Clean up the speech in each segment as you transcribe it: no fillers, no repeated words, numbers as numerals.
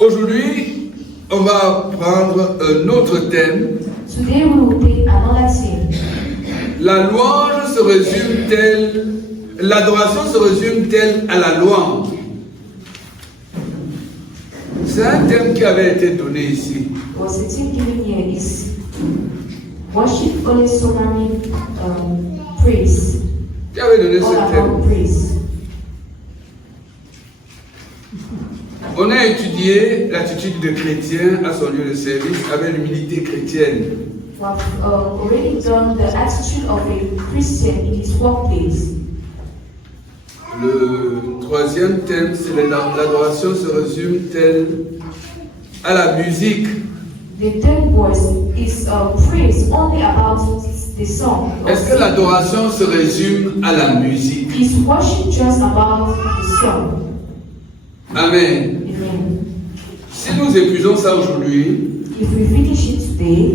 Aujourd'hui, on va prendre un autre thème. Today we will take another theme. La louange se résume-t-elle, l'adoration se résume-t-elle à la louange? C'est un thème qui avait été donné ici. Was the theme given here is worship only surrounding praise. Qui avait donné All ce about thème? praise. On a étudié l'attitude de chrétien à son lieu de service avec l'humilité chrétienne. We have already done the attitude of a Christian in his workplace. Le troisième thème, c'est l'adoration se résume-t-elle à la musique? The third verse is praise only about the song. Est-ce que l'adoration se résume à la musique? Is worship just about the song? Amen. Amen. Si nous épuisons ça aujourd'hui, If we finish it today,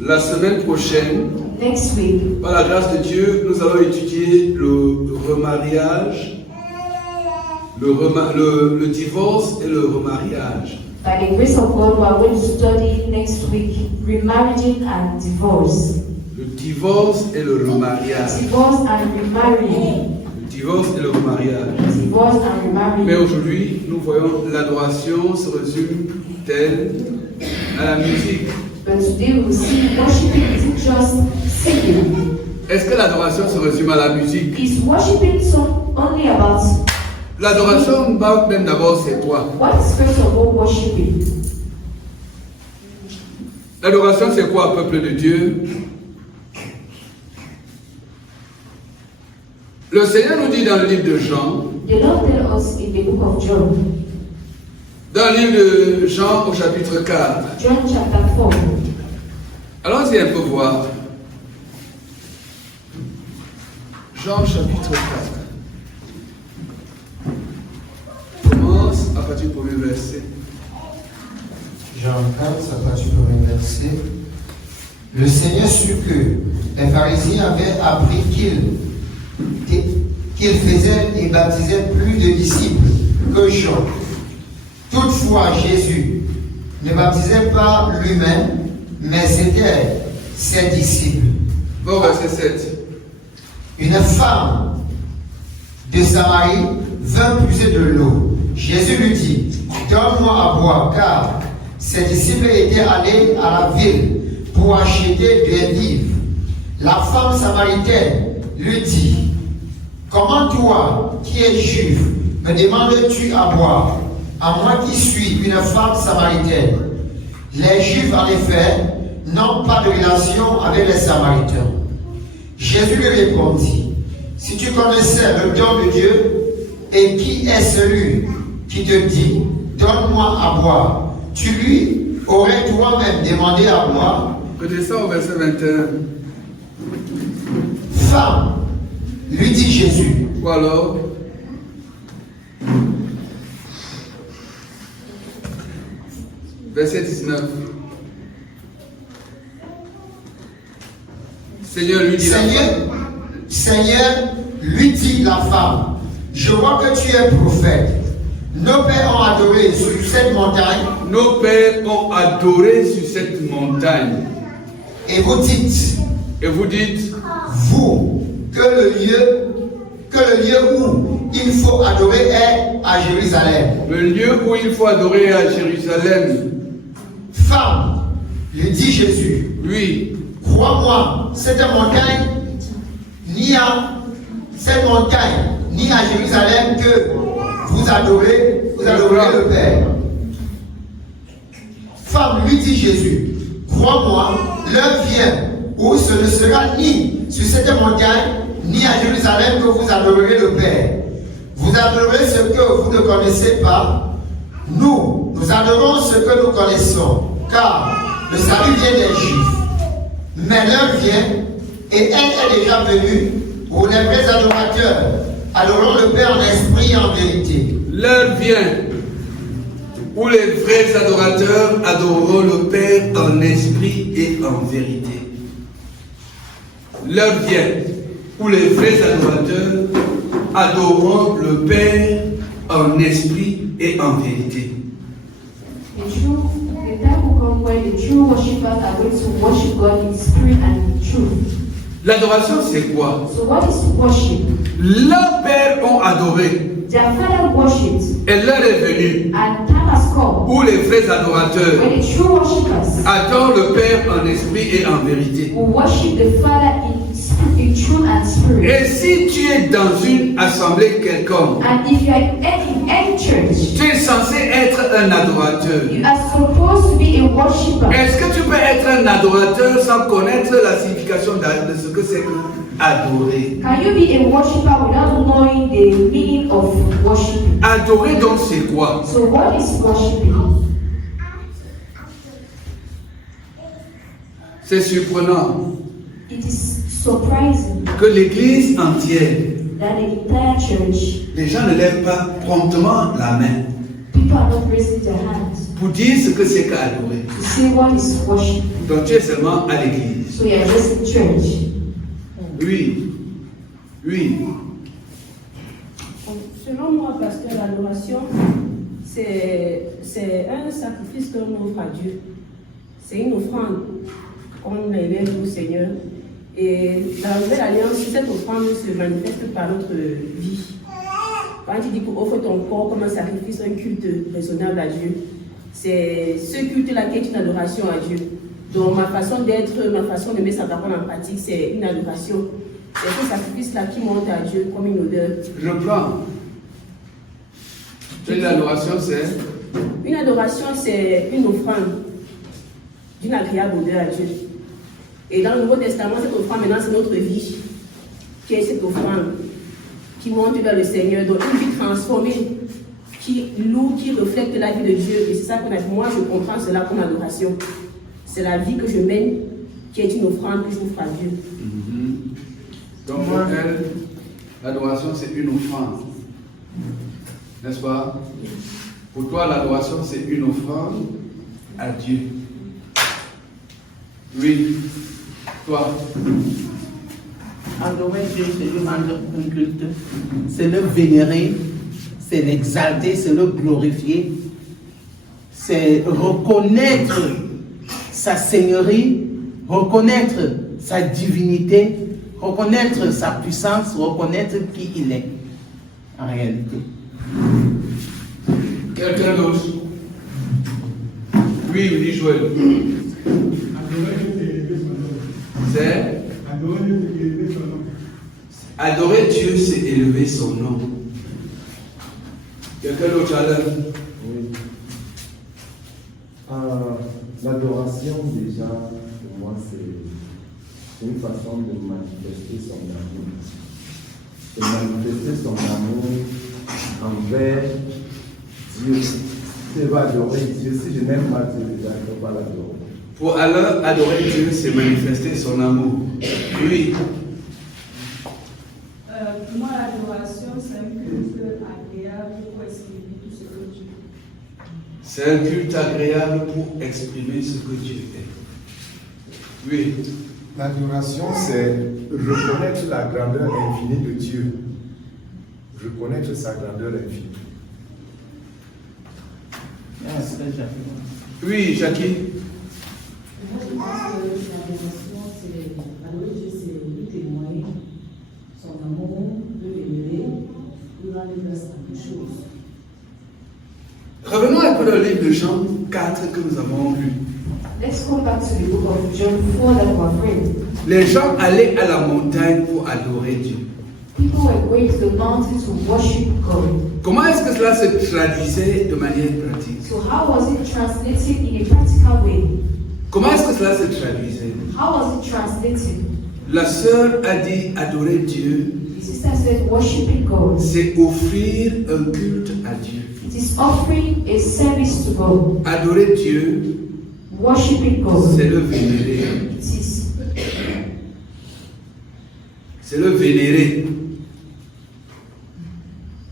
la semaine prochaine, next week, par la grâce de Dieu, nous allons étudier le remariage, le divorce et le remariage. by the grace of God, we are going to study next week remarrying and divorce. Le divorce et le remariage. Divorce and remarrying. Le divorce et le remariage. Divorce and remarrying. Mais aujourd'hui, nous voyons l'adoration se résume-t-elle à la musique? But today we will see worshiping isn't just singing. Est-ce que l'adoration se résume à la musique? Is worshiping so only about L'adoration, même d'abord, c'est quoi? what is first of all worshiping? L'adoration, c'est quoi, peuple de Dieu? Le Seigneur nous dit dans le livre de Jean, The Lord tells us in the book of John, dans le livre de Jean au chapitre 4. John chapter 4. Allons-y un peu voir. Jean chapitre 4. Commence à partir du premier verset. Jean 4, à partir du premier verset. Le Seigneur sut que les pharisiens avaient appris qu'il faisait et baptisait plus de disciples que Jean. Toutefois, Jésus ne baptisait pas lui-même, mais c'était ses disciples. Bon, verset 7. Une femme de Samarie vint puiser de l'eau. Jésus lui dit, donne-moi à boire, car ses disciples étaient allés à la ville pour acheter des vivres. La femme samaritaine lui dit, comment toi, qui es juif, me demandes-tu à boire, à moi qui suis une femme samaritaine? Les Juifs, en effet, n'ont pas de relation avec les Samaritains. Jésus lui répondit, si tu connaissais le don de Dieu, et qui est celui qui te dit, donne-moi à boire, tu lui aurais toi-même demandé à boire. Redescends au verset 21. Femme, lui dit Jésus. Ou alors? Verset 19. Seigneur lui dit Seigneur, lui dit la femme, je vois que tu es prophète. Nos pères ont adoré sur cette montagne. Nos pères ont adoré sur cette montagne. Et vous dites, vous, que le lieu où il faut adorer est à Jérusalem. Le lieu où il faut adorer est à Jérusalem. Femme, lui dit Jésus, Oui, crois-moi, cette montagne, ni à Jérusalem que vous adorez le Père. Femme, lui dit Jésus, crois-moi, l'heure vient où ce ne sera ni sur cette montagne, ni à Jérusalem que vous adorerez le Père. Vous adorez ce que vous ne connaissez pas. Nous adorons ce que nous connaissons, car le salut vient des Juifs. Mais l'heure vient, et elle est déjà venue, où les vrais adorateurs adoreront le Père en esprit et en vérité. l'heure vient où les vrais adorateurs adoreront le Père en esprit et en vérité. L'heure vient où les vrais adorateurs adoreront le Père en esprit et en vérité. The time will come when the true worshippers are going to worship God in spirit and in truth. L'adoration, c'est quoi? So what is worship? Leurs pères ont adoré. Their father worshipped, Et l'heure est venue and time has come où les vrais adorateurs when the true worshippers adorent le Père en esprit et en vérité. will worship the Father in truth and spirit. Et si tu es dans une assemblée quelconque, And if you are in any church, tu es censé être un adorateur. you are supposed to be a worshipper. Est-ce que tu peux être un adorateur sans connaître la signification de ce que c'est que adorer? Can you be a worshipper without knowing the meaning of worship? Adorer donc c'est quoi? So what is worshiping? C'est surprenant It is surprising que l'église entière, that the entire church, les gens ne lèvent pas promptement la main people are not raising their hands pour dire ce que c'est qu'adorer. to say what is worship. Donc tu es seulement à l'église. So you are just in church. Oui. Oui. Selon moi, pasteur, l'adoration, c'est un sacrifice que l'on offre à Dieu. C'est une offrande qu'on élève au Seigneur. Et dans la nouvelle alliance, cette offrande se manifeste par notre vie. Quand tu dis qu'on offre ton corps comme un sacrifice, un culte raisonnable à Dieu, c'est ce culte-là qui est une adoration à Dieu. Donc ma façon d'être, ma façon de mettre sa parole en pratique, c'est une adoration. C'est ce sacrifice-là qui monte à Dieu comme une odeur. Je prends. L'adoration, c'est? Une adoration, c'est une offrande d'une agréable odeur à Dieu. Et dans le Nouveau Testament, cette offrande, maintenant, c'est notre vie qui est cette offrande qui monte vers le Seigneur. Donc, une vie transformée qui loue, qui reflète la vie de Dieu. Et c'est ça qu'on a. Moi, je comprends cela comme adoration. C'est la vie que je mène qui est une offrande que je offre à Dieu. Donc pour elle, l'adoration c'est une offrande. N'est-ce pas? Pour toi, l'adoration c'est une offrande à Dieu. Oui. Toi. Adorer Dieu, c'est lui rendre un culte, c'est le vénérer, c'est l'exalter, c'est le glorifier, c'est reconnaître sa seigneurie, reconnaître sa divinité, reconnaître sa puissance, reconnaître qui il est en réalité. Quelqu'un d'autre? Oui, oui, Joël. C'est? Adorer Dieu, c'est élever son nom. Quelqu'un d'autre à l'heure? Oui. L'adoration, déjà, pour moi, c'est une façon de manifester son amour. De manifester son amour envers Dieu. Si je vais adorer Dieu, si je n'aime pas Dieu, déjà, je ne peux pas l'adorer. Pour Alain, adorer Dieu, c'est manifester son amour. Oui. Pour moi, l'adoration, c'est un culte agréable pour exprimer tout ce que Dieu est. C'est un culte agréable pour exprimer ce que Dieu est. Oui. L'adoration, c'est reconnaître la grandeur infinie de Dieu. Reconnaître sa grandeur infinie. Oui, Jackie. Moi, je pense que l'adoration, c'est adorer Dieu, c'est lui témoigner son amour, de l'élever, de rendre grâce à quelque chose. Revenons un peu dans le livre de Jean 4 que nous avons lu. Let's go back to the book of John 4 that we have read. Les gens allaient à la montagne pour adorer Dieu. People were going to the mountain to worship God. Comment est-ce que cela se traduisait de manière pratique? So how was it translated in a practical way? Comment est-ce que cela se traduisait? How was it translated? La sœur a dit adorer Dieu, The sister said worshiping God. c'est offrir un culte à Dieu. It is offering a service to God. Adorer Dieu, Worshiping God. c'est le vénérer. It is. C'est le vénérer.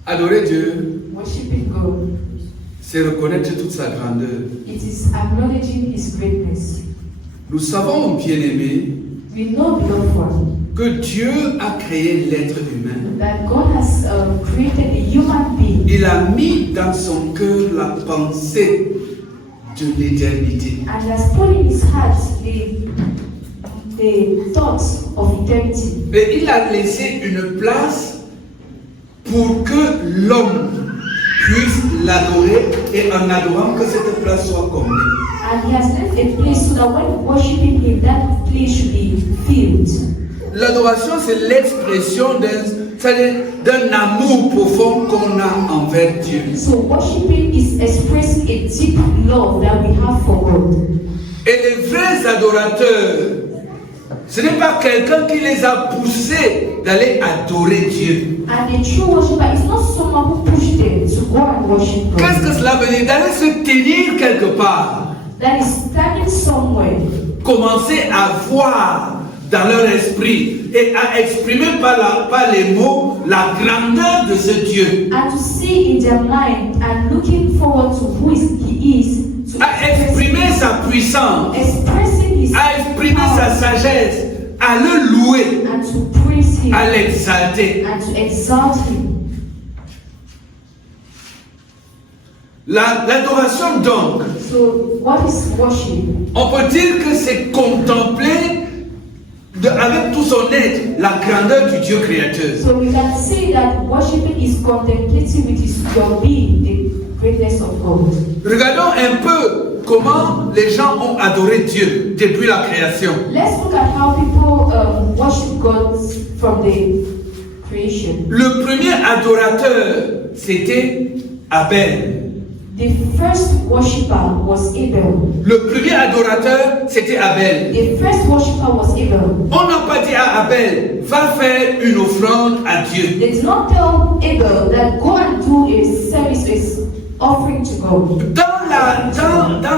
Adorer Dieu, Worshiping God. c'est reconnaître toute sa grandeur. It is acknowledging His greatness. Nous savons, mon bien-aimé, We know, beloved one, que Dieu a créé l'être humain. that God has created a human being. Il a mis dans son cœur la pensée de l'éternité. And has put in his heart the thoughts of eternity. Et il a laissé une place pour que l'homme puisse l'adorer et en adorant que cette place soit comblée. And he has left a place so that when worshiping him, that place should be filled. L'adoration, c'est l'expression d'un amour profond qu'on a envers Dieu. So worshiping is expressing a deep love that we have for God. Et les vrais adorateurs, ce n'est pas quelqu'un qui les a poussés d'aller adorer Dieu. And the true worshiper is not someone who pushed them to go and worship God. Qu'est-ce que cela veut dire? D'aller se tenir quelque part. That is standing somewhere. Commencer à voir dans leur esprit et à exprimer par les mots la grandeur de ce Dieu. And to see in their mind and looking forward to who he is. To À exprimer sa puissance. expressing his À exprimer sa sagesse. À le louer. and to praise him À l'exalter. and to exalt him. L'adoration donc, So what is worship? on peut dire que c'est contempler avec tout son être la grandeur du Dieu créateur. So we can say that worshiping is contemplating with your being the greatness of God. Regardons un peu comment les gens ont adoré Dieu depuis la création. Let's look at how people worship God from the creation. Le premier adorateur, c'était Abel. The first worshipper was Abel. Le premier adorateur, c'était Abel. The first worshipper was Abel. On n'a pas dit à Abel, va faire une offrande à Dieu. They did not tell Abel that go and do a service, offering to God. Dans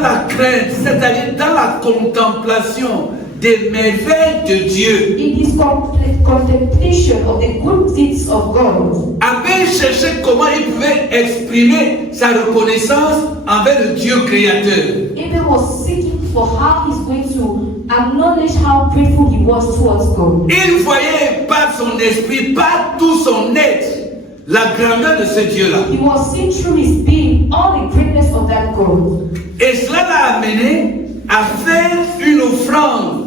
la crainte, c'est-à-dire dans la contemplation des merveilles de Dieu, In his contemplation of the good deeds of God, Abel cherchait comment il pouvait exprimer sa reconnaissance envers le Dieu créateur. Abel was seeking for how he's going to acknowledge how grateful he was towards God. Il voyait par son esprit, par tout son être, la grandeur de ce Dieu-là. He was seeing through his being all the greatness of that God. Et cela l'a amené à faire une offrande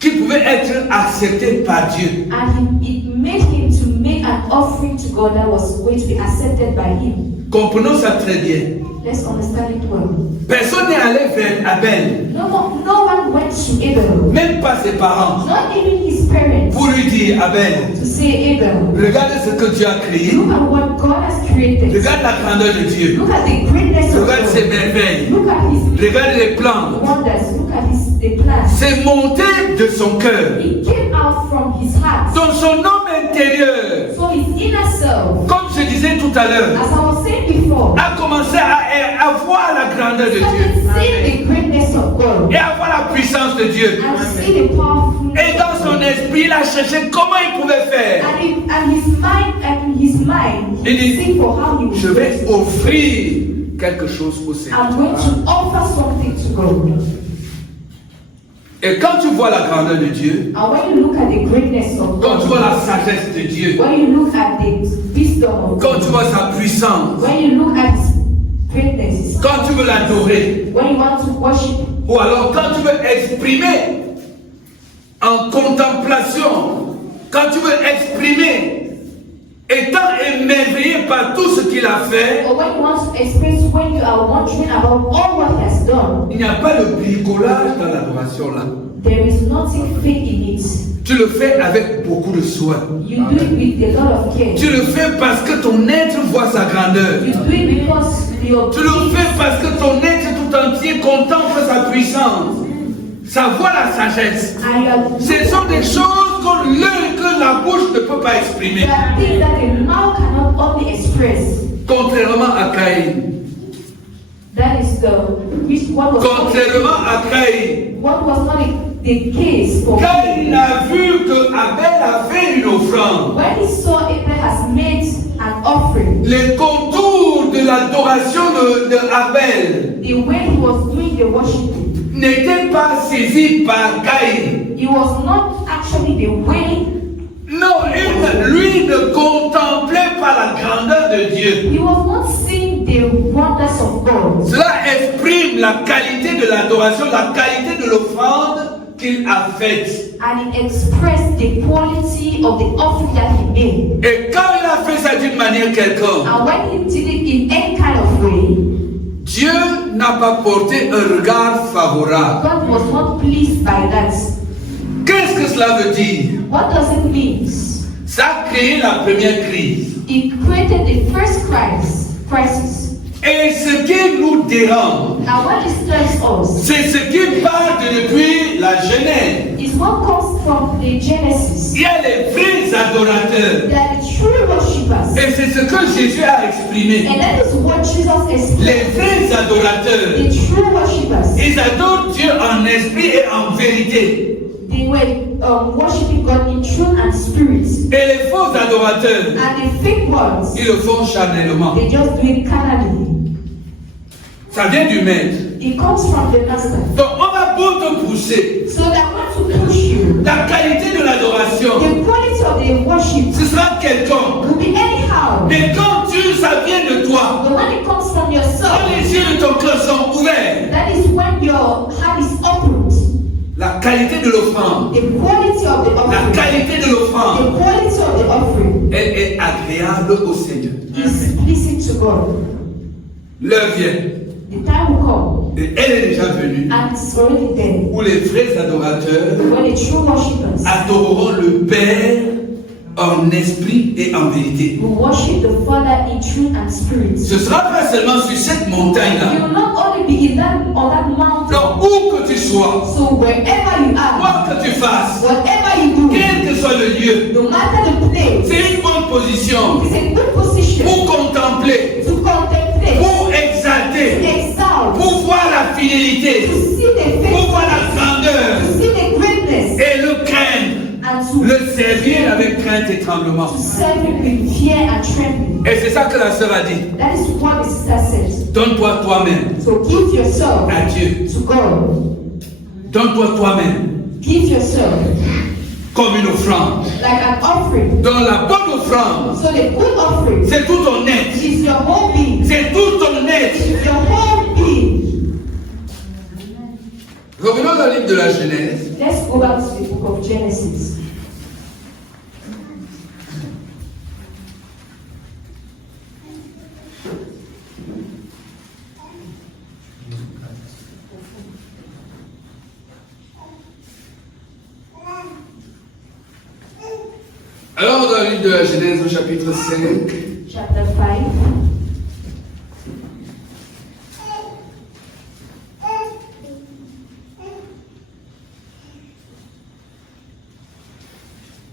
qui pouvait être acceptée par Dieu. And it made him to make an offering to God that was going to be accepted by him. Comprenons ça très bien. Let's understand it well. Personne n'est allé vers Abel, No one went to Abel, même pas ses parents, not even his parents, pour lui dire, Abel, to say, Abel, regarde ce que Dieu a créé, look at what God has created. regarde la grandeur de Dieu, Look at the greatness of regarde ses God. merveilles, Look at his regarde les plans. wonders. Look at the plans. C'est monté de son cœur, It came out from his heart. dans son homme intérieur, So his inner self, comme je disais tout à l'heure, as I was saying before, a commencé à voir la grandeur de started Dieu seeing the greatness of God et à voir la puissance de Dieu. and see the powerful. Et dans son esprit, il a cherché comment il pouvait faire. And his mind, Il dit, he think for how he would je vais do it. offrir quelque chose au Seigneur. I'm going to offer something to God. Et quand tu vois la grandeur de Dieu, And when you look at the greatness of quand tu vois God, la sagesse de Dieu, when you look at the wisdom of quand tu God, vois sa puissance, when you look at his greatness, quand tu veux l'adorer, when you want to worship, ou alors quand tu veux exprimer en contemplation, quand tu veux exprimer étant émerveillé par tout ce qu'il a fait, or when you want to express, when you are wondering about all what he has done, il n'y a pas de bricolage dans l'adoration là. there is nothing fake in it. Tu le fais avec beaucoup de soin. You do it with a lot of care. Tu le fais parce que ton être voit sa grandeur. You do it because your Tu le fais parce que ton être tout entier contemple sa puissance. Ça voit la sagesse. Ce sont des choses que la bouche ne peut pas exprimer. There are things that the mouth cannot only express. Contrairement à Caïn. That is Contrairement à Caïn. what was not the case for Caïn a vu que Abel a fait une offrande. when he saw Abel has made an offering. Les contours de l'adoration de Abel The way he was doing the worshiping, n'étaient pas saisis par Caïn. it was not actually the way. Non, lui ne contemplait pas la grandeur de Dieu. He was not seeing the wonders of God. Cela exprime exprime la qualité de l'adoration, la qualité de l'offrande qu'il a faite. And he expressed the quality of the offering that he made. Et quand il a fait ça d'une manière quelconque, And when he did it in any kind of way, Dieu n'a pas porté un regard favorable. God was not pleased by that. Qu'est-ce que cela veut dire? What does it mean? Ça a créé la première crise. It created the first crisis. Et ce qui nous dérange, And what disturbs us c'est ce qui part depuis la Genèse. is what comes from the Genesis. Il y a les vrais adorateurs. They are the true worshippers. Et c'est ce que Jésus a exprimé. And that is what Jesus explained. Les vrais adorateurs, The true worshippers. ils adorent Dieu en esprit et en vérité. They were worshiping God in truth and spirit. Et les faux adorateurs, And the fake ones, ils le font charnellement. they just do it carnally. Ça vient du maître. It comes from the master. Donc on va beau te pousser. So that want to push you. La qualité de l'adoration, The quality of the worship ce sera quelconque. will be anyhow. Mais quand ça vient de toi, But when it comes from quand yourself, les yeux de ton cœur sont ouverts, that is when your heart is opened. la qualité de l'offrande, The quality of the la offering. qualité de l'offrande, The quality of the offering elle est agréable au Seigneur. is pleasing to God. L'heure vient, The time will come, et elle est déjà venue, and it's already there. où les vrais adorateurs When the true worshippers adoreront le Père en esprit et en vérité. will worship the Father in truth and spirit. Ce sera pas seulement sur cette You montagne-là. will not only be in that on that mountain. Donc, où que tu sois, So wherever you are, quoi que tu fasses, whatever you do, quel que soit le lieu, no matter the place, c'est une bonne position it is a good position pour contempler, to contemplate, pour to exalter, exalt, pour voir la fidélité, to see the pour voir faithfulness, la grandeur to see the greatness, et le craindre, and to le servir avec crainte et tremblement. serve Him with fear and trembling. Et c'est ça que la sœur a dit. That is what the sister says. Donne-toi toi-même So give yourself à Dieu. to God. Donne-toi toi-même Give yourself comme une offrande. like an offering. Dans la bonne offrande, So the good offering c'est tout ton être. is your whole being. C'est tout ton être. Is your whole being. Revenons dans le livre de la Genèse. Let's go back to the book of Genesis. Alors, dans le livre de la Genèse, au chapitre 5, Chapter 5.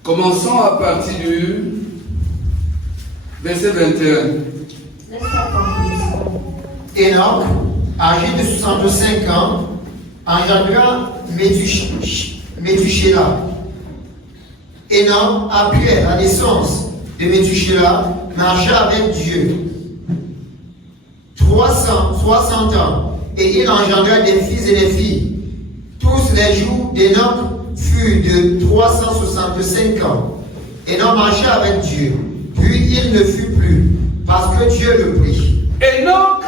commençons à partir du verset 21. Let's start from this. Enoch, âgé de 65 ans, engendra Méthusélah. Enoch, après la naissance de Méthusélah, marcha avec Dieu 60 ans, et il engendra des fils et des filles. Tous les jours d'Enoch furent de 365 ans. Enoch marcha avec Dieu, puis il ne fut plus, parce que Dieu le prit. Enoch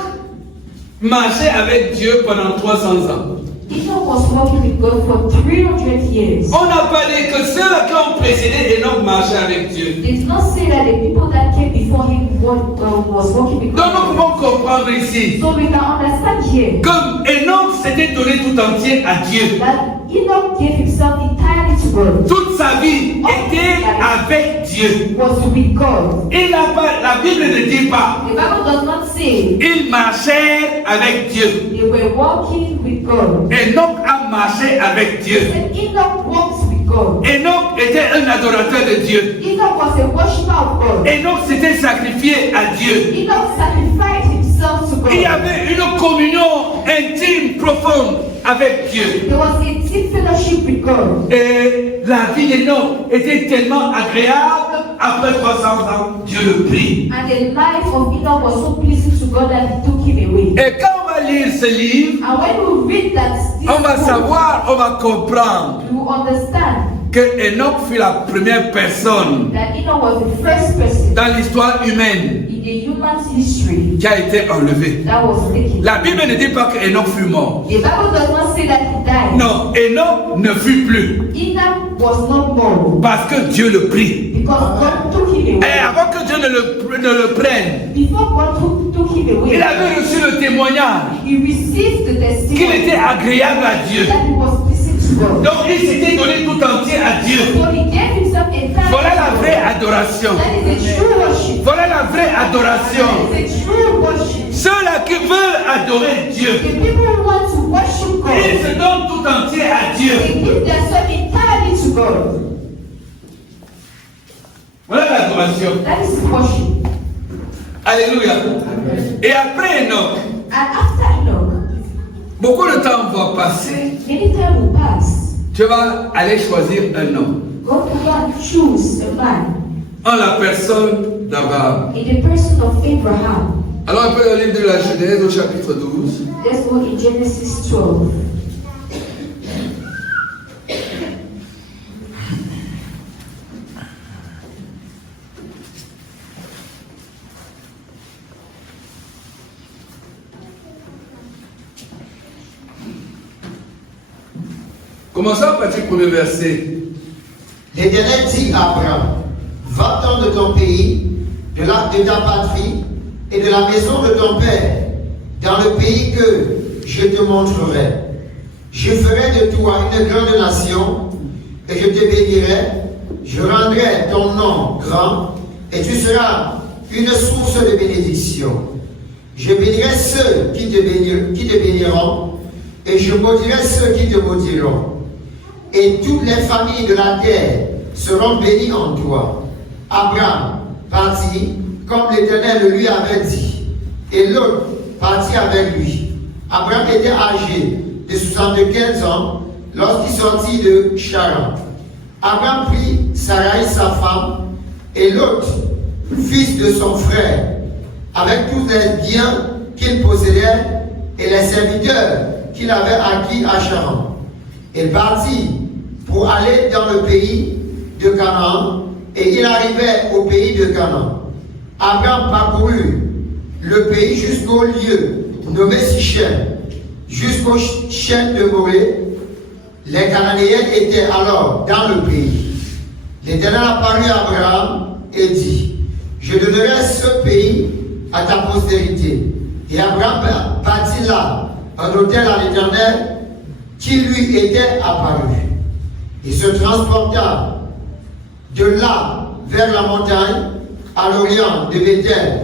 marchait avec Dieu pendant 300 ans. Enoch was walking with God for 300 years. On n'a pas dit que ceux qui ont précédé Enoch marchaient avec Dieu. It did not say that the people that came before him was walking with Donc nous God. pouvons comprendre ici So we can understand here que Enoch s'était donné tout entier à Dieu. that Enoch gave himself entirely to God. Toute sa vie était avec Dieu. Was with God. Il n'a pas, la Bible ne dit pas, The Bible does not say il marchait avec Dieu. they were walking with God. Enoch a marché avec Dieu. When Enoch walked with God, Enoch était un adorateur de Dieu. Enoch was a worshipper of God. Enoch s'était sacrifié à Dieu. Enoch sacrificed himself to God. Il y avait une communion intime, profonde avec Dieu. There was a deep fellowship with God. Et la vie d'Enoch était tellement agréable, après 300 ans, Dieu le prit. And the life of Enoch was so pleasing to God that He took him away. Et quand on va lire ce livre, And when we read that, this on va book, savoir, on va comprendre you understand que Enoch fut la première personne that Enoch was the first person dans l'histoire humaine in the human history qui a été enlevé. that was taken. La Bible ne dit pas qu'Enoch fut mort. The Bible does not say that he died. Non, Enoch ne fut plus. Enoch was not more Parce que Dieu le prit. because God took him Et away. avant que Dieu ne le prenne, Before God took him away, il avait reçu le témoignage he received the qu'il testimony était agréable à Dieu. that he was pleasing to God. Donc il s'était donné tout entier à Dieu. So he gave himself entirely. Voilà la vraie adoration. That is a true worship. Voilà la vraie adoration. That is a true worship. Ceux-là qui veulent adorer Dieu, The people who want to worship God, ils se donnent tout entier à Dieu. they give themselves entirely to God. Voilà l'adoration. That is worship. Alléluia. Et après Enoch, And after Enoch, beaucoup de temps va passer. many time will pass. Tu vas aller choisir un homme God will not choose a man en la personne d'Abraham. in the person of Abraham. Alors un peu le livre de la Genèse au chapitre 12. Let's go in Genesis 12. Commençons à partir du premier verset. L'Éternel dit à Abraham, va-t'en de ton pays, de ta patrie et de la maison de ton père, dans le pays que je te montrerai. Je ferai de toi une grande nation et je te bénirai. Je rendrai ton nom grand et tu seras une source de bénédiction. Je bénirai ceux qui te béniront et je maudirai ceux qui te maudiront. Et toutes les familles de la terre seront bénies en toi. Abraham partit comme l'Éternel lui avait dit, et l'autre partit avec lui. Abraham était âgé de 75 ans lorsqu'il sortit de Charan. Abraham prit Sarai sa femme et l'autre, fils de son frère, avec tous les biens qu'il possédait et les serviteurs qu'il avait acquis à Charan. Il partit pour aller dans le pays de Canaan et il arrivait au pays de Canaan. Abraham parcourut le pays jusqu'au lieu nommé Sichem, jusqu'au chêne de Morée. Les Cananéens étaient alors dans le pays. L'Éternel apparut à Abraham et dit, je donnerai ce pays à ta postérité. Et Abraham bâtit là un autel à l'Éternel qui lui était apparu. Il se transporta de là vers la montagne à l'orient de Bethel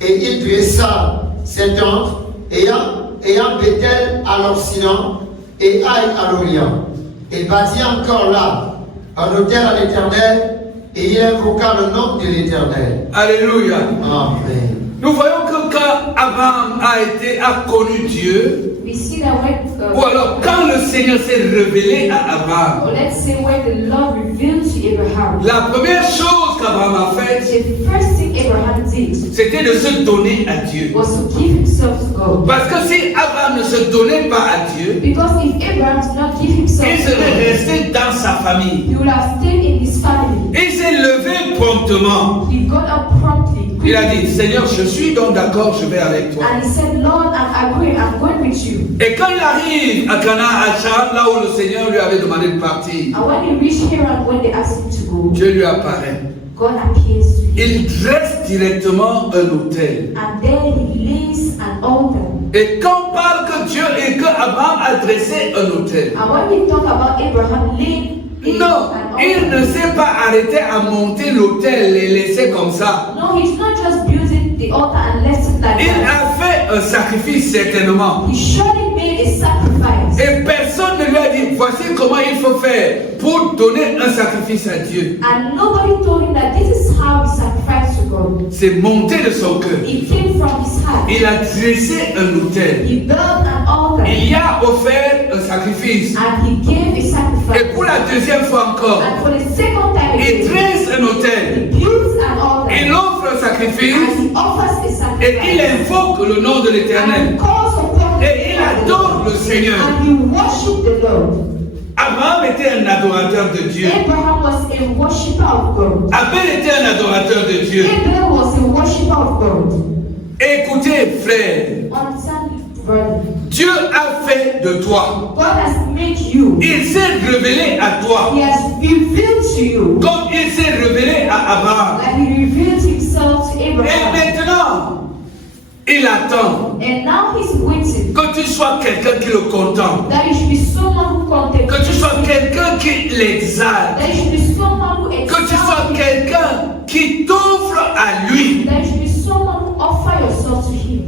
et il dressa ses tentes ayant Bethel à l'occident et Aï à l'orient. Il bâtit encore là un autel à l'Éternel et il invoqua le nom de l'Éternel. Alléluia. Amen. Nous voyons que quand Abraham a connu Dieu, We see that when, ou alors quand le Seigneur s'est révélé à Abraham, or let's say when the Lord revealed to Abraham, la première chose qu'Abraham a faite, the first thing Abraham did c'était de se donner à Dieu. was to give himself to God. Parce que si Abraham ne se donnait pas à Dieu, Because if Abraham did not give himself il to serait God, resté dans sa famille. he would have stayed in his family. Il s'est levé promptement. He got up promptly. Il a dit, Seigneur, je suis donc d'accord, je vais avec toi. And he said, Lord, I'm agreeing, I'm going with you. Et quand il arrive à Canaan, à Charan, là où le Seigneur lui avait demandé de partir, And when he reached Haran, when they asked him to go, Dieu lui apparaît. God appears to him. Il dresse directement un autel. And then he lays an altar. Et quand on parle que Dieu et que Abraham a dressé un autel, And when we talk about Abraham laying non, il ne s'est pas arrêté à monter l'autel et laisser comme ça. No, he's not just building the altar and left it like Il that. a fait un sacrifice certainement. He surely made a sacrifice. Et personne ne lui a dit, voici comment il faut faire pour donner un sacrifice à Dieu. And nobody told him that this is how we sacrifice to God. C'est monté de son cœur. It came from his heart. Il a dressé un autel. He built an altar. Il y a offert un sacrifice. And he gave a sacrifice. Et pour la deuxième fois encore, And for the second time, il dresse un he autel. builds an altar. Il offre un sacrifice. And he offers a sacrifice. Et il invoque le nom de And l'Éternel. he calls upon Et il adore le Seigneur. And he worship the Lord. Abraham était un adorateur de Dieu. Abraham was a worshipper of God. Abel était un adorateur de Dieu. Abel was a worshipper of God. Écoutez, frère, Understand, brother. Dieu a fait de toi. God has made you. Il s'est révélé à toi. He has revealed to you. Comme il s'est révélé à Abraham. Like he revealed himself to Et Abraham. maintenant, il attend And now he's waiting que tu sois quelqu'un qui le contemple. that you should be someone who contemplates. Que tu sois quelqu'un qui l'exalte. That you should be someone who Que tu sois exalts him. quelqu'un qui t'offre à lui. That you should be someone who offer yourself to him.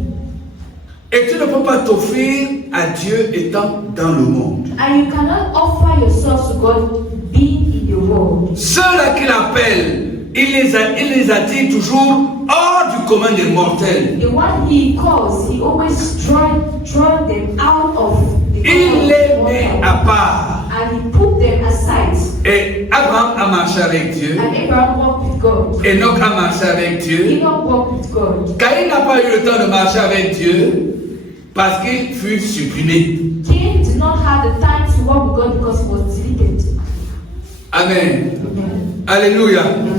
Et tu ne peux pas t'offrir à Dieu étant dans le monde. And you cannot offer yourself to God being in the world. Ceux-là qu'il appelle, il les attire toujours hors du commun des mortels. The one he calls, he always draw them out of the Il les met world. à part. And he put them aside. Et Abraham a marché avec Dieu. And Abraham walked with God. Enoch a marché avec Dieu. Enoch walked with God. Caïn n'a pas eu le temps de marcher avec Dieu parce qu'il fut supprimé. Cain did not have the time to walk with God because he was deleted. Amen. Amen. Alléluia. Amen.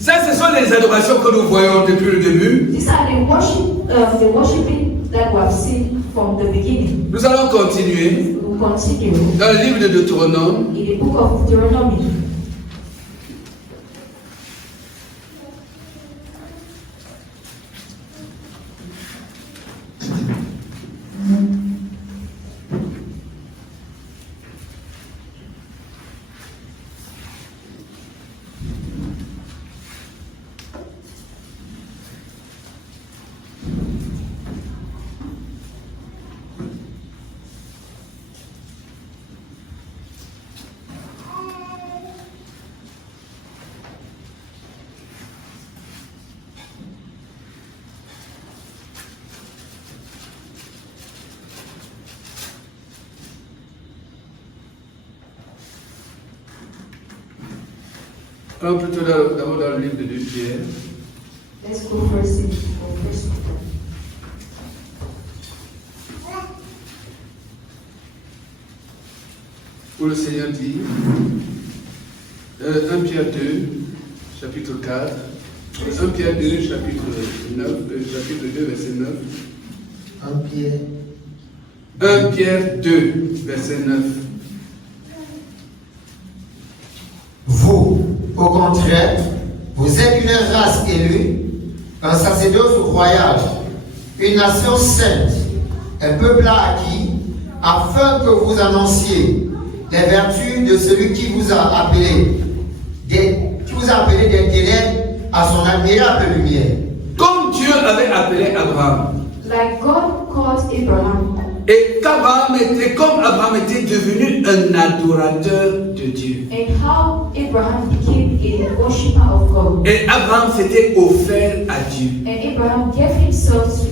Ça, ce sont les adorations que nous voyons depuis le début. These are the worshiping that we have seen from the beginning. Nous allons continuer We will continue dans le livre de Deutéronome. in the book of Deuteronomy. Alors plutôt d'abord dans le livre de 2 Pierre. Let's go first in First Peter. Où le Seigneur dit, 1 Pierre 2, chapitre 4, 1 Pierre 2, chapitre 9, chapitre 2, verset 9. 1 Pierre 2, verset 9. Vous, au contraire, vous êtes une race élue, un sacerdoce royal, une nation sainte, un peuple acquis, afin que vous annonciez les vertus de celui qui vous a appelé, des ténèbres à son admirable lumière. Comme Dieu avait appelé Abraham. Like God called Abraham. Et comme Abraham était devenu un adorateur de Dieu. And how Abraham became a worshipper of God. Et Abraham s'était offert à Dieu. And Abraham gave himself to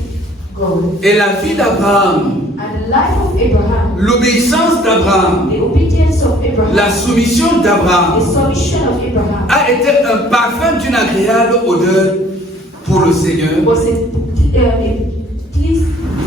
God. Et la vie d'Abraham, And the life of Abraham, l'obéissance d'Abraham, the obedience of Abraham, la soumission the d'Abraham submission of Abraham a été un parfum d'une agréable odeur pour le Seigneur. was a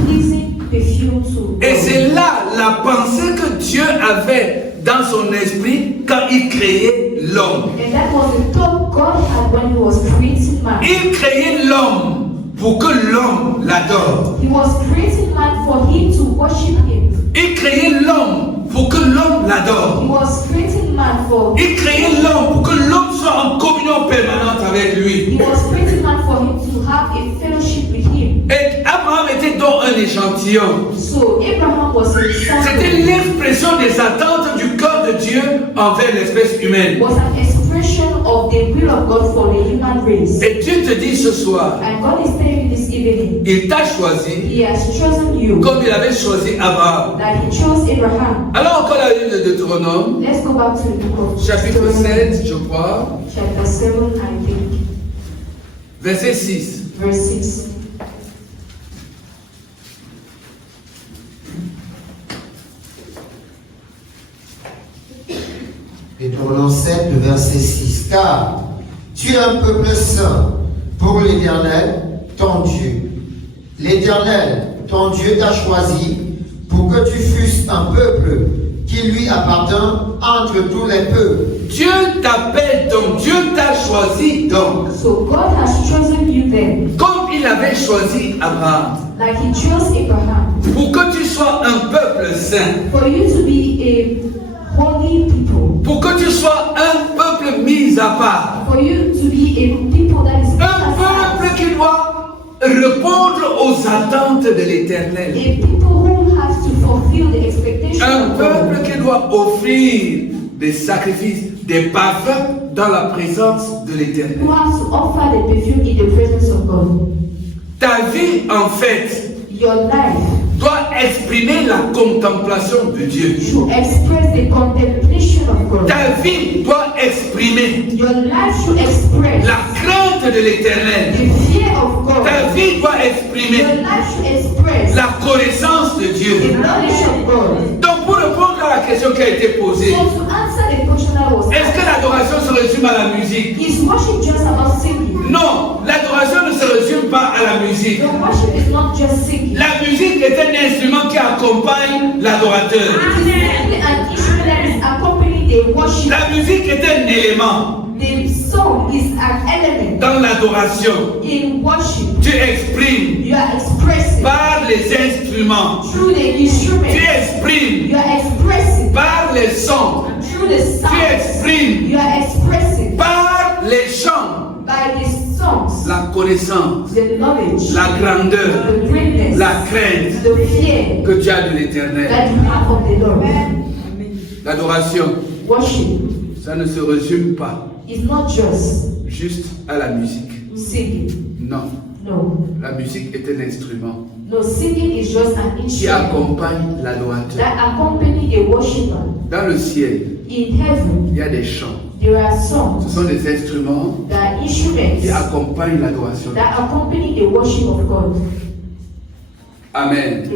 pleasing perfume to Et God. c'est là la pensée que Dieu avait dans son esprit quand il créait l'homme. And that was the thought God had when he was creating man. Il créait l'homme pour que l'homme l'adore. He was creating man for him to worship him. Il créait l'homme pour que l'homme l'adore. He was creating man for Il créait l'homme pour que l'homme soit en communion permanente avec lui. He was creating man for him to have a fellowship with him. Et Abraham était donc un échantillon. So Abraham was a C'était sample. l'expression des attentes du cœur de Dieu envers l'espèce humaine. Was an expression of the will of God for the human race. Et Dieu te dit ce soir, And God is telling you this evening, il t'a choisi He has chosen you comme il avait choisi Abraham. that He chose Abraham. Alors encore la livre de Deutéronome, Let's go back to the book of chapitre Deuteronomy, 7, je crois, chapter 7, I think, verset 6. verse 6. Deutéronome 7, le verset 6. Car tu es un peuple saint pour l'Éternel, ton Dieu. L'Éternel, ton Dieu, t'a choisi pour que tu fusses un peuple qui lui appartient entre tous les peuples. Dieu t'appelle donc, Dieu t'a choisi donc. So God has chosen you then. Comme il avait choisi Abraham like he chose Abraham, pour que tu sois un peuple saint, for you to be a holy people, pour que tu sois un peuple mis à part, for you to be a people that is un peuple qui doit répondre aux attentes de l'Éternel, a people who have to fulfill the expectation un of peuple God, qui doit offrir des sacrifices, des parfums dans la présence de l'Éternel. who has to offer the perfume in the presence of God. Ta vie, en fait, Your life doit exprimer la contemplation de Dieu. should express the contemplation of God. Ta vie doit exprimer Your life should express la crainte de l'Éternel. the fear of God. Ta vie doit Your exprimer life should express la connaissance de the Dieu. knowledge of God. Donc, pour répondre à la question qui a été posée, So to answer the question that was est-ce que l'adoration se résume à la musique? is worship just about singing? Non, l'adoration ne se résume pas à la musique. Your worship is not just singing. La musique est un instrument qui accompagne l'adorateur. It is simply an instrument that is accompanying the worship. La musique est un élément The song is an element dans l'adoration. in worship. Tu exprimes You are expressing par les instruments. through the Tu instrument. exprimes You are expressing par les sons. through the Tu sound. exprimes You are expressing par les chants by the songs, la connaissance, the knowledge, la grandeur, the greatness, la crainte the fear que tu as de l'Éternel. that you have of the Lord. L'adoration, Worship ça ne se résume pas is not just juste à la musique. singing. Non, No. la musique est un instrument No, singing is just an qui instrument accompagne l'adorateur. that accompany the worshiper. Dans le ciel, In heaven, il y a des chants. there are Ce songs, sont des instruments there are instruments qui accompagnent l'adoration. that accompany the worship of God. Amen.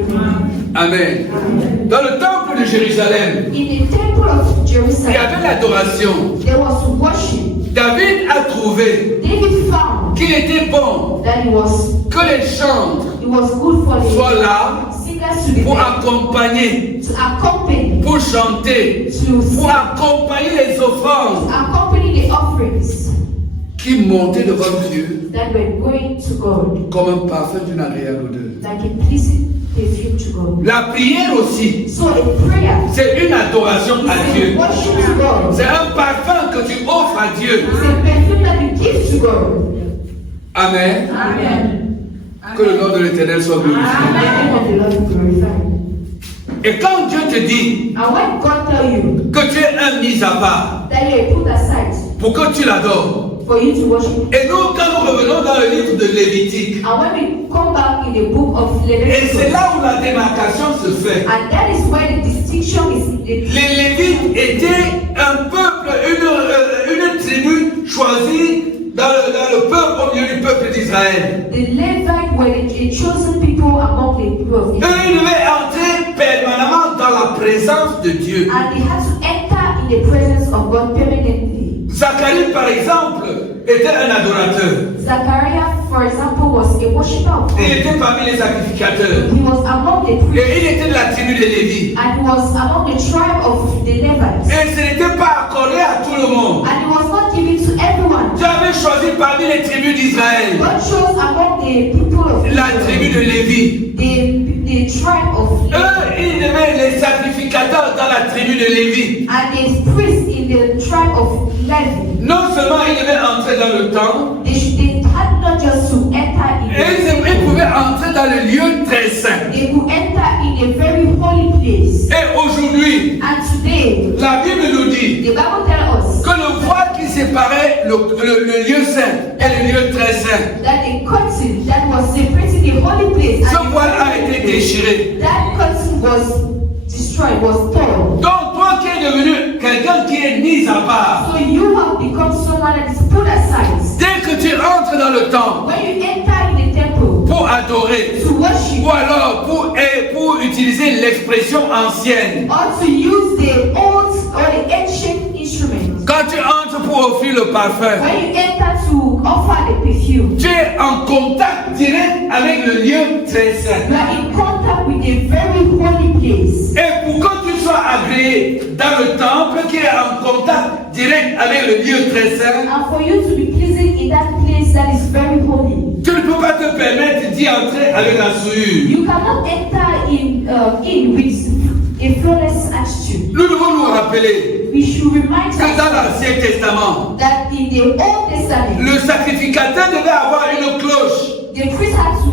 Amen. Amen. Dans le temple de Jérusalem, In the temple of il y Jerusalem, avait l'adoration. there was worship. David a trouvé David found qu'il était bon that it que les chants was good for soient the là singers to be pour there, accompagner, to accompany, pour chanter, to sing, pour accompagner les offrandes accompany the offerings qui montaient devant Dieu that were going to God, comme un parfum d'une agréable odeur. like a pleasing perfume to God. La prière aussi, So a prayer c'est une adoration à is Dieu. a worship to God. C'est un parfum que tu offres à Dieu. It's a perfume that you give to God. Amen. Amen. Que le nom de l'Éternel soit glorifié. The name of the Lord is glorified. Et quand Dieu te dit And when God tell you que tu es un mis à part that you are put aside pour que tu l'adores, for you to worship, et nous, quand nous revenons dans le livre de Lévitique, and when we come back in the book of et Leviticus, c'est là où la démarcation se fait. and that is where the distinction is. Les Lévites étaient un peuple, une tribu choisie dans le peuple au milieu du peuple d'Israël. The Levites were a chosen people among the people of Eux, Israel, ils devaient entrer permanemment dans la présence de Dieu. and they had to enter in the presence of God permanently. Zacharie, par exemple, était un adorateur. Zachariah, for example, was a worshiper of Il God. était parmi les sacrificateurs. He was among the Et priests, il était de la tribu de Lévi. and he was among the tribe of the Levites, Et ce n'était pas accordé à tout le monde. and he was not given to everyone. Dieu avait choisi parmi les tribus d'Israël God chose among the people of la tribu de Israel, Lévi. the tribe of Eux, ils devaient les sacrificateurs dans la tribu de Lévi. and the priests in the tribe of Levi. Non seulement ils devaient entrer dans le temple, They had not just to enter in et the ils pouvaient entrer dans le lieu très saint. they could enter in a very holy place. Et aujourd'hui, And today, la Bible nous dit the Bible tells us que le voile qui séparait le lieu saint et le lieu très saint, that the curtain that was separating the holy place ce and voile a été déchiré. that curtain was destroyed, was torn. Donc toi qui es devenu quelqu'un qui est mis à part, So you have become someone that is put aside. dès que tu entres dans le temple When you enter in the temple pour adorer, to worship ou alors pour utiliser l'expression ancienne, or to use the old or the ancient instruments, quand tu entres pour offrir le parfum, when you enter to offer the perfume, tu es en contact direct avec le lieu très saint. you are in contact with a very holy place. Et pour que tu sois agréé dans le temple qui est en contact direct avec le lieu très saint, And for you to be pleasing in that place that is very holy, tu ne peux pas te permettre d'y entrer avec la souillure. You cannot enter in with a flawless attitude. Nous devons nous rappeler We should remind que dans us l'Ancien Testament, that in the Old Testament, le sacrificateur devait avoir une cloche. the priest had to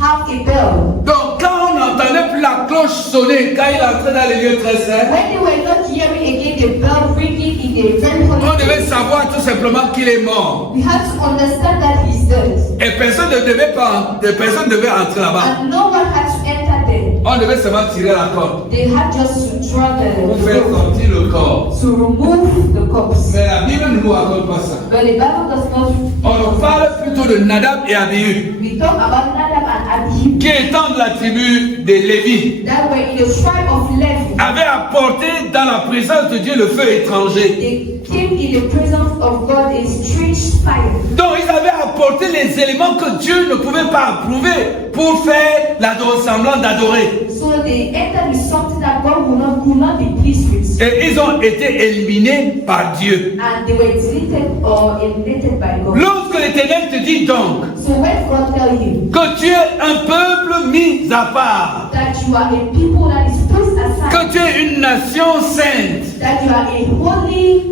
have a bell. Donc quand on n'entendait plus la cloche sonner, quand il entrait dans les lieux très saints, When they were not hearing again the bell ringing in the very holy on devait place, savoir tout simplement qu'il est mort. we had to understand that he's dead. Et personne ne devait entrer là-bas. And no one had to enter there. On devait seulement tirer la corde They had just to draw pour the faire rope sortir le corps. to remove the corpse. Mais la Bible ne nous raconte pas ça. But the Bible does not. On parle plutôt de Nadab et Abihu, We talk about Nadab and Abihu qui étant de la tribu des Lévi, that were in the tribe of Levi. avaient apporté dans la présence de Dieu le feu étranger. They came in the presence of God a strange fire. Donc ils avaient apporté les éléments que Dieu ne pouvait pas approuver pour faire semblant d'adorer. So they entered with something that God could not be pleased with. Et ils ont été éliminés par Dieu. And they were deleted or eliminated by God. Lorsque l'Éternel te dit donc So when God tells you que tu es un peuple mis à part, that you are a people that is put aside, que tu es une nation sainte, that you are a holy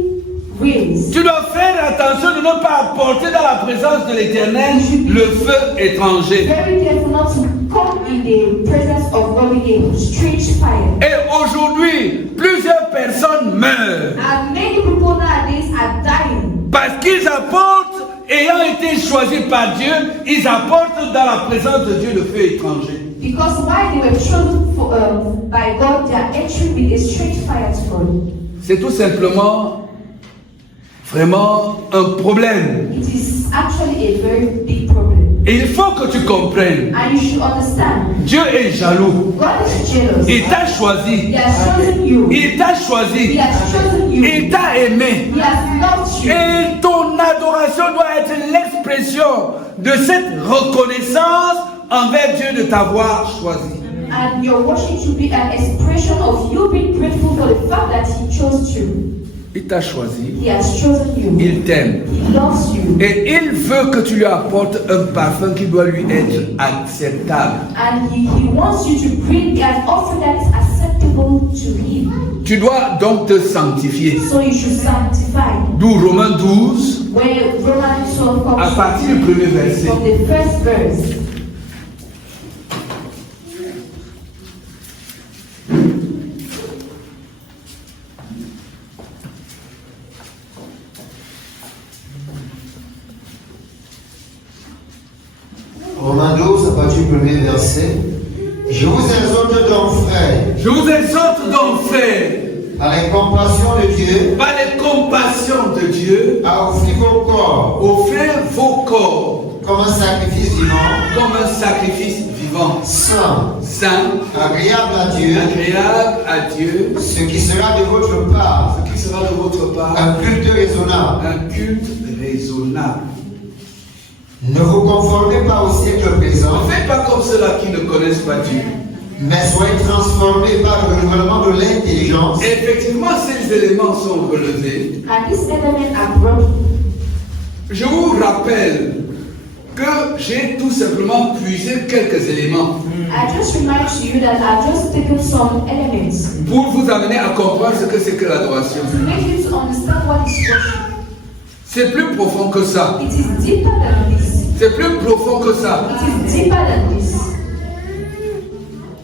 race, tu dois faire attention de ne pas apporter dans la présence de l'Éternel le feu étranger. very careful not to come in the presence of God with a strange fire. Et aujourd'hui, plusieurs personnes meurent And many people nowadays are dying parce qu'ils apportent, ayant été choisis par Dieu, ils apportent dans la présence de Dieu le feu étranger. because while they were chosen by God, they are entering with a strange fire to God. C'est tout simplement vraiment un problème. It is actually a very big problem. Et il faut que tu comprennes. And you should understand, Dieu est jaloux. God is jealous. Il t'a choisi. He has chosen you. Il t'a He choisi. has chosen you. Il t'a aimé. He has loved you. Et ton adoration doit être l'expression de cette reconnaissance envers Dieu de t'avoir choisi. And your worship should be an expression of you being grateful for the fact that He chose you. Il t'a choisi. He has chosen you. Il t'aime. He loves you. Et il veut que tu lui apportes un parfum qui doit lui être acceptable. And he wants you to bring an offering that is acceptable to Him. Tu dois donc te sanctifier. So you should sanctify. D'où Romains 12, Where Romans 12 à comes partir du premier verset. from the first verse. Romains 12, à partir du premier verset. Je vous exhorte donc, frères, Je vous exhorte donc, frères, par les compassions de Dieu, par les compassions de Dieu, à offrir vos corps offrez vos corps comme un sacrifice vivant, comme un sacrifice vivant, saint, saint, agréable à Dieu, agréable à Dieu, ce qui sera de votre part ce qui sera de votre part un culte raisonnable. un culte raisonnable. Ne vous conformez pas au siècle Ne présent, faites pas comme ceux-là qui ne connaissent pas Dieu. mais soyez transformés par le renouvellement de l'intelligence, Et effectivement, ces éléments sont relevés. And these elements are brought. Je vous rappelle que j'ai tout simplement puisé quelques éléments I just remind you that I've just taken some elements pour vous amener à comprendre ce que c'est que l'adoration. to make you to understand what is worship. C'est plus profond que ça. It is deeper than this. C'est plus profond que ça. It is deeper than this.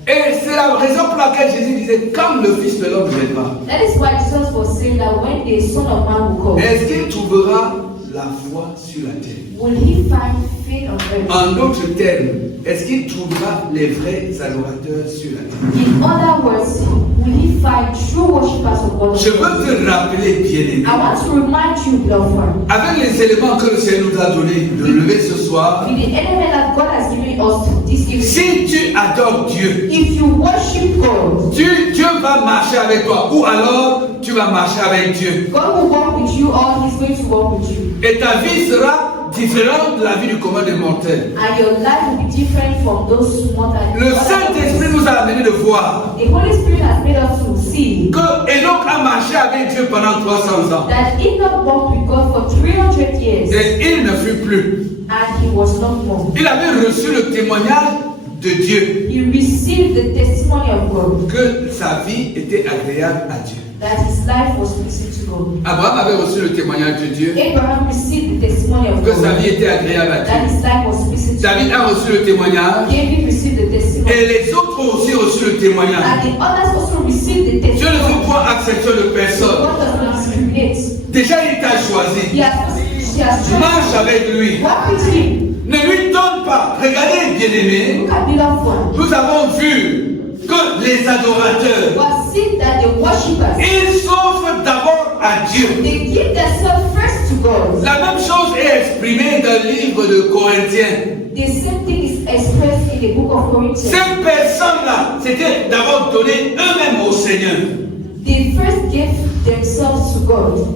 Et c'est la raison pour laquelle Jésus disait, comme le Fils de l'homme viendra, That is why Jesus was saying that when the Son of Man will come, est-ce qu'il trouvera la foi sur la terre? will He find faith on earth? En d'autres termes, est-ce qu'il trouvera les vrais adorateurs sur la terre? In other words, will He find true worshippers of God? Je veux te rappeler, bien-aimé, I want to remind you, beloved one, avec les éléments que le Seigneur nous a donnés de lever ce soir, with the element that God has given us this evening, si tu adores Dieu, if you worship God, Dieu va marcher avec toi, ou alors tu vas marcher avec Dieu. God will walk with you or He's going to walk with you. Et ta vie sera différente de la vie du commun des mortels. And your life will be different from those mortal. Le Saint-Esprit nous a amené de voir The Holy Spirit has made us to see que Enoch a marché avec Dieu pendant 300 ans. that Enoch walked with God for 300 years Et il ne fut plus. and he was not more. Il avait reçu le témoignage de Dieu He received the testimony of God que sa vie était agréable à Dieu. that his life was pleasing to God. Abraham avait reçu le témoignage de Dieu Abraham received the testimony of que sa God vie était agréable à that Dieu. his life was pleasing to David God. a reçu le témoignage David received the testimony, et les autres ont aussi reçu le témoignage. and the others also received the Dieu ne testimony. fait point acception de personne. God does not discriminate. Déjà, il t'a choisi. He has chosen. Marche avec lui. Walk with him. Ne lui donne pas. Regardez, bien-aimé, Look at beloved one. nous avons vu que les adorateurs, We have seen that the worshippers, ils s'offrent d'abord à Dieu. they give themselves first to God. La même chose est exprimée dans le livre de Corinthiens. The same thing is expressed in the book of Corinthians. Ces personnes-là, c'était d'abord donner eux-mêmes au Seigneur. They first gave themselves to God.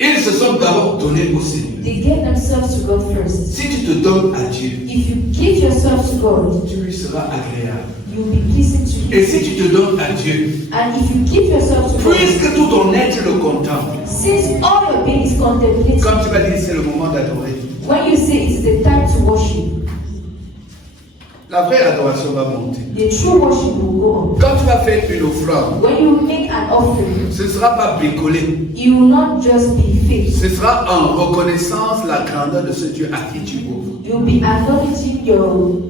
Ils se sont d'abord donnés au Seigneur. They gave themselves to God first. Si tu te donnes à Dieu, If you give yourself to God, tu lui seras agréable. you will be pleasing to Et Him. si tu te donnes à Dieu, And if you give yourself to God, puisque tout ton être le contemple, since all your being is contemplating, comme tu vas dire, c'est le moment d'adorer. when you say it's the time to worship, La vraie adoration va monter. the true worship will go on. Quand tu vas faire une offrande, When you make an offering, ce ne sera pas bricolé. you will not just be fake. Ce sera en reconnaissance la grandeur de ce Dieu à qui tu offres. You'll be acknowledging your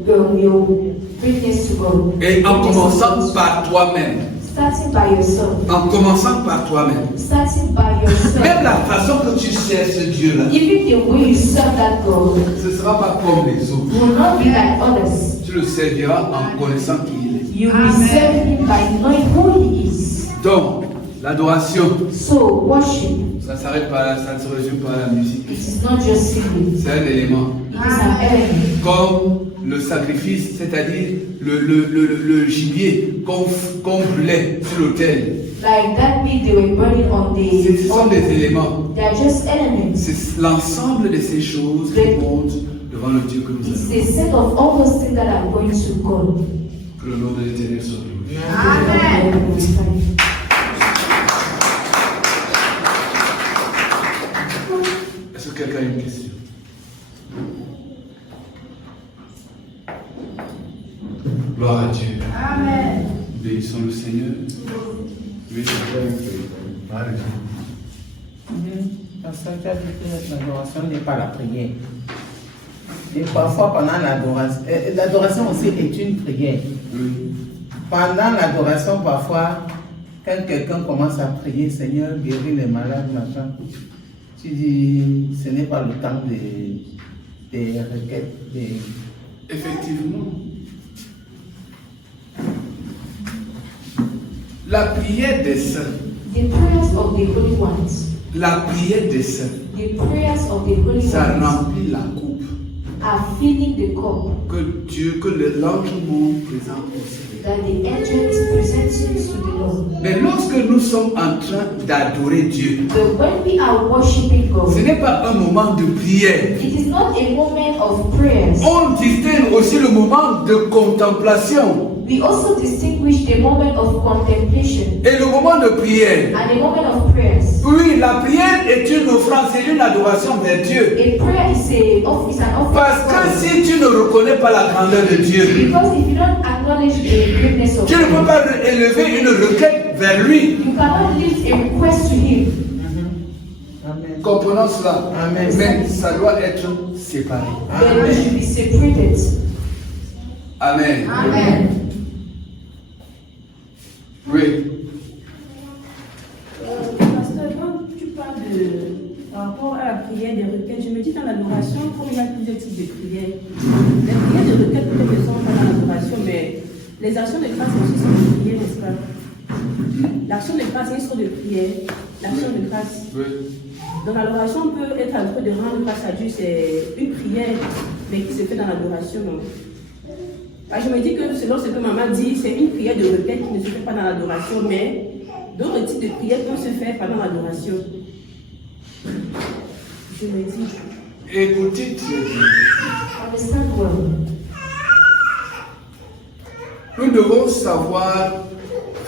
greatness to God. Et en commençant par toi-même. Starting by yourself. En commençant par toi-même. Starting by yourself. Même la façon que tu sers ce Dieu-là, Even the way you serve that God ce ne sera pas comme les autres. will not be like others. Tu le serviras en connaissant qui il est. You will serve Him by knowing who He is. Donc, l'adoration, So, worship, ça ne s'arrête pas là, ça ne se résume pas à la musique. it is not just singing. C'est un élément. It is an element. Comme le sacrifice, c'est-à-dire le gibier qu'on brûlait sur l'autel. Like that meat they were burning on Ce sont the des éléments. They are just elements. C'est l'ensemble de ces choses qui montent devant le Dieu que nous It's avons. the set of all those things that are going to God. Que le nom de l'Éternel soit glorifié. Amen. Est-ce que quelqu'un a une question? Gloire à Dieu. Amen. Bénissons le Seigneur. Oui, Parce que tu as dit que l'adoration n'est pas la prière. Et parfois, pendant l'adoration, l'adoration aussi est une prière. Pendant l'adoration, parfois, quand quelqu'un commence à prier, Seigneur, guéris les malades, machin, tu dis, ce n'est pas le temps des requêtes. Effectivement. La prière des saints. The prayers of the holy ones. La prière des saints. The prayers of the holy Ça ones remplit la coupe are filling the cup que l'ange monde présente au Seigneur. that the angel is presenting to the Lord. Mais lorsque nous sommes en train d'adorer Dieu, But when we are worshiping God, ce n'est pas un moment de prière. it is not a moment of prayers. On distingue aussi le moment de contemplation We also distinguish the moment of contemplation et le moment de prière. and the moment of prayers. Oui, la prière est une offrande, c'est une adoration vers Dieu. A prayer is an offering. Parce que si tu ne reconnais pas la grandeur de Dieu, Because if you don't acknowledge the greatness of tu ne peux God, pas élever une requête vers lui. you cannot lift a request to Him. Amen. Comprenons cela. Amen. Mais ça doit être séparé. Then we should be separated. Amen. Amen. Oui. Pasteur, quand tu parles par rapport à la prière des requêtes, je me dis dans l'adoration, comme il y a plusieurs types de prières, les prières de requêtes peut-être ne sont pas dans l'adoration, mais les actions de grâce aussi sont des prières, n'est-ce pas? L'action de grâce est une sorte de prière, l'action de grâce. Oui. Dans l'adoration, on peut être en train de rendre grâce à Dieu, c'est une prière, mais qui se fait dans l'adoration. Je me dis que selon ce que maman dit, c'est une prière de requête qui ne se fait pas dans l'adoration, mais d'autres types de prières peuvent se faire pendant l'adoration. Je me dis. Écoutez très bien. Understand well. Nous devons savoir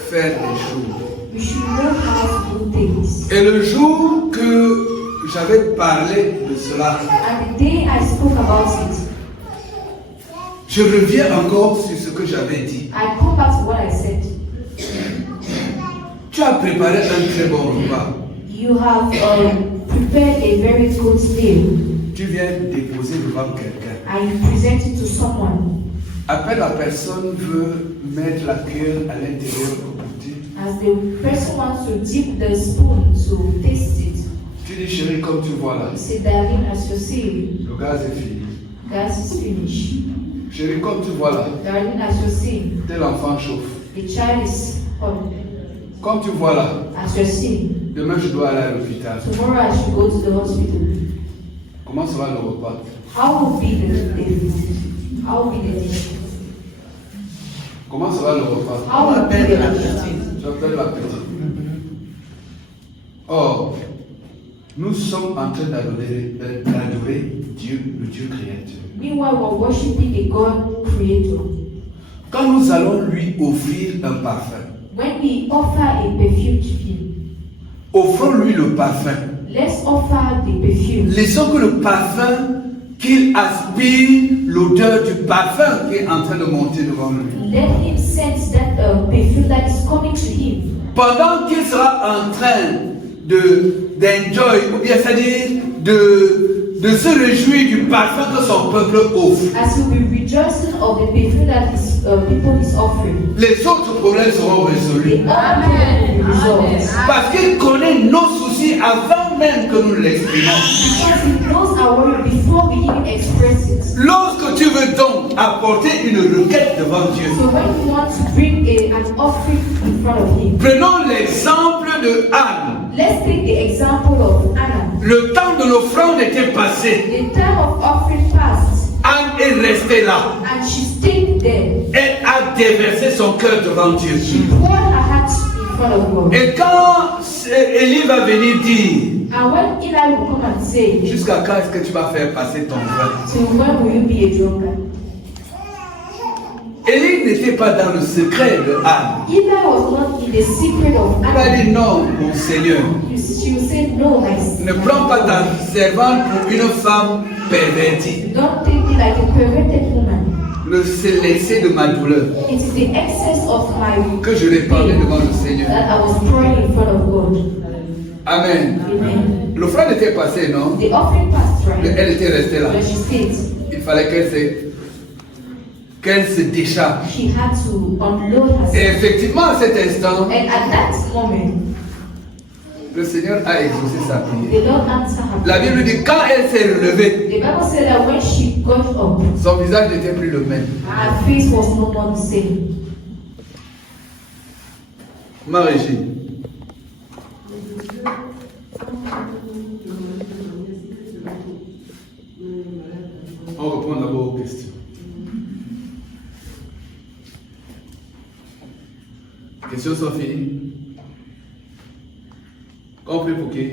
faire des choses. We should learn how to do things. Et le jour que j'avais parlé de cela. And the day I spoke about it, Je reviens encore sur ce que j'avais dit. I come back to what I said. Tu as préparé un très bon repas. You have prepared a very good meal Tu viens déposer devant quelqu'un. and you present it to someone. Après, la personne veut mettre la cuillère à l'intérieur pour goûter. As the person wants to dip the spoon to taste it, Tu dis, chérie, comme tu vois là, you say, darling, as you see, le gaz est fini. gas is finished. Chérie, comme tu vois là, Darling, as you see, tel enfant chauffe. the child is hot. Comme tu vois là, As you see, demain je dois aller à l'hôpital. tomorrow I should go to the hospital. Comment sera le repas? How will be the how will be the dish? Comment sera le repas? How will be Appelle the la dish? petite. Tu appelles la petite. Or, nous sommes en train d'adorer Dieu, le Dieu créateur. Meanwhile, we're worshiping the God Creator. Quand nous allons lui offrir un parfum, When we offer a perfume to Him, offrons-lui le parfum. let's offer the perfume. Laissons que le parfum, qu'il aspire l'odeur du parfum qui est en train de monter devant lui. Let Him sense that perfume that is coming to Him. Pendant qu'il sera en train d'enjoy, ou bien c'est-à-dire de se réjouir du parfum que son peuple offre. As He'll be rejoicing of the perfume that His people is offering. Les autres problèmes seront résolus. The other problem will be resolved. Parce qu'il connaît nos soucis avant même que nous l'exprimons. Because He knows our worry before we even express it. Lorsque tu veux donc apporter une requête devant Dieu, So when you want to bring an offering in front of Him, prenons l'exemple de Anne. let's take the example of Anna. Le temps de l'offrande était passé. The time of offering passed, Anne est restée là. and she stayed there. Elle a déversé son cœur devant Dieu. She poured her heart in front of God. Et quand Élie va venir dire, And when Eli will come and say, jusqu'à quand est-ce que tu vas faire passer ton vin? so when will you be a drunkard? Élie n'était pas dans le secret de Anne. Eli was not in the secret of Il a Anna. dit non, mon Seigneur. She will say, no, my Ne prends pas ta servante pour une femme pervertie. don't take me like a perverted woman. C'est l'excès de ma douleur It is the excess of my que je répandais devant le Seigneur. that I was pouring in front of God. Amen. Amen. L'offrande était passée, non? The offering passed, Mais right? elle était restée là. But she stayed. Il fallait qu'elle se décharge. She had to unload Et herself. effectivement, à cet instant, And at that moment, le Seigneur a exaucé sa prière. the Lord answered her. La Bible dit quand elle s'est relevée, The Bible said that when she got up, son visage n'était plus le même. her face was no more the same. Marie-Gilles. On répond d'abord aux questions. Questions sont finies. Compris pour qui?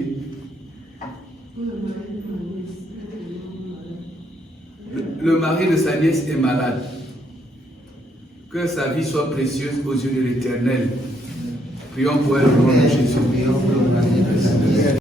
Le mari de sa nièce est malade. Que sa vie soit précieuse aux yeux de l'Éternel. Prions pour elle au nom de Jésus.